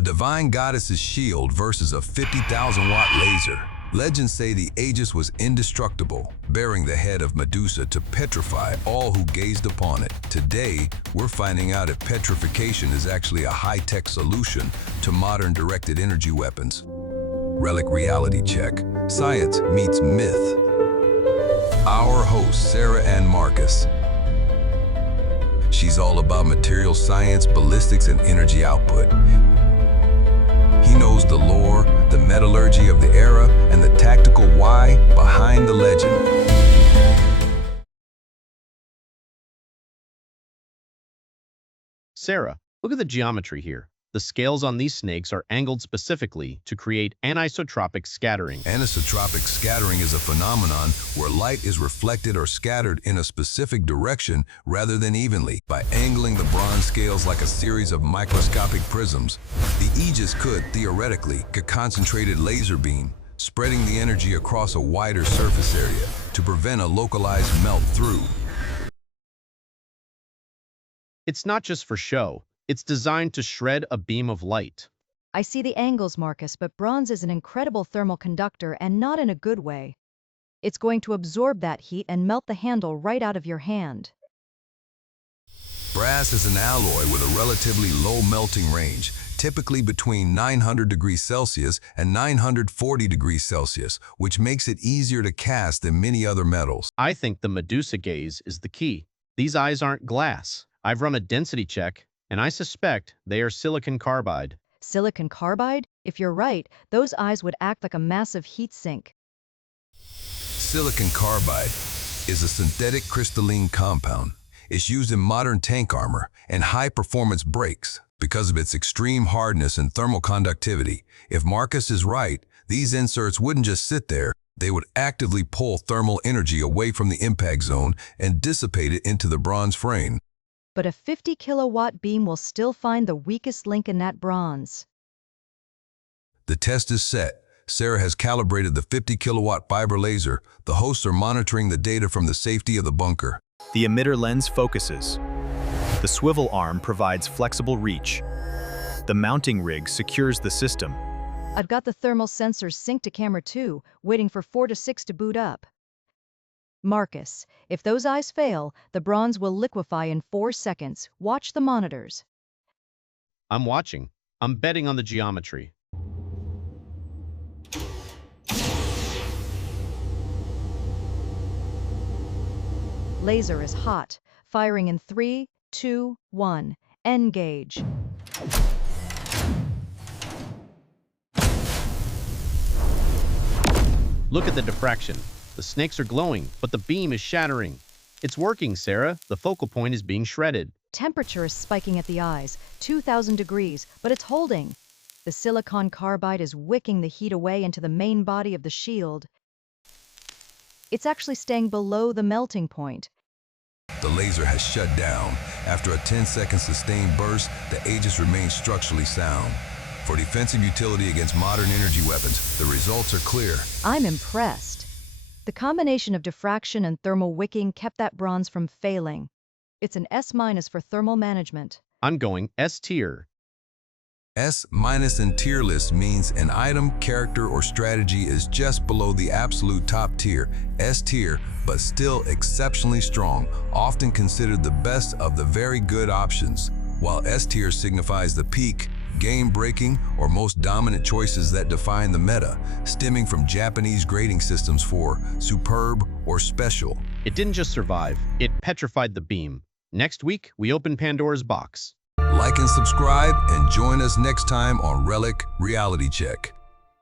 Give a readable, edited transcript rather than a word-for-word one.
A divine goddess's shield versus a 50,000-watt laser. Legends say the Aegis was indestructible, bearing the head of Medusa to petrify all who gazed upon it. Today, we're finding out if petrification is actually a high-tech solution to modern directed energy weapons. Relic reality check. Science meets myth. Our host, Sarah Ann Marcus. She's all about material science, ballistics, and energy output. He knows the lore, the metallurgy of the era, and the tactical why behind the legend. Sarah, look at the geometry here. The scales on these snakes are angled specifically to create anisotropic scattering. Anisotropic scattering is a phenomenon where light is reflected or scattered in a specific direction rather than evenly. By angling the bronze scales like a series of microscopic prisms, the Aegis could, theoretically, a concentrated laser beam, spreading the energy across a wider surface area to prevent a localized melt-through. It's not just for show. It's designed to shred a beam of light. I see the angles, Marcus, but bronze is an incredible thermal conductor and not in a good way. It's going to absorb that heat and melt the handle right out of your hand. Brass is an alloy with a relatively low melting range, typically between 900 degrees Celsius and 940 degrees Celsius, which makes it easier to cast than many other metals. I think the Medusa gaze is the key. These eyes aren't glass. I've run a density check, and I suspect they are silicon carbide. Silicon carbide? If you're right, those eyes would act like a massive heat sink. Silicon carbide is a synthetic crystalline compound. It's used in modern tank armor and high-performance brakes because of its extreme hardness and thermal conductivity. If Marcus is right, these inserts wouldn't just sit there. They would actively pull thermal energy away from the impact zone and dissipate it into the bronze frame. But a 50-kilowatt beam will still find the weakest link in that bronze. The test is set. Sarah has calibrated the 50-kilowatt fiber laser. The hosts are monitoring the data from the safety of the bunker. The emitter lens focuses. The swivel arm provides flexible reach. The mounting rig secures the system. I've got the thermal sensors synced to camera 2, waiting for 4 to 6 to boot up. Marcus, if those eyes fail, the bronze will liquefy in 4 seconds. Watch the monitors. I'm watching. I'm betting on the geometry. Laser is hot, firing in 3, 2, 1. Engage. Look at the diffraction. The snakes are glowing, but the beam is shattering. It's working, Sarah. The focal point is being shredded. Temperature is spiking at the eyes, 2,000 degrees, but it's holding. The silicon carbide is wicking the heat away into the main body of the shield. It's actually staying below the melting point. The laser has shut down. After a 10-second sustained burst, the Aegis remains structurally sound. For defensive utility against modern energy weapons, the results are clear. I'm impressed. The combination of diffraction and thermal wicking kept that bronze from failing. It's an S- for thermal management. I'm going S tier. S- in tier list means an item, character, or strategy is just below the absolute top tier, S tier, but still exceptionally strong, often considered the best of the very good options, while S tier signifies the peak, game-breaking, or most dominant choices that define the meta, stemming from Japanese grading systems for superb or special. It didn't just survive, it petrified the beam. Next week, we open Pandora's box. Like and subscribe, and join us next time on Relic Reality Check.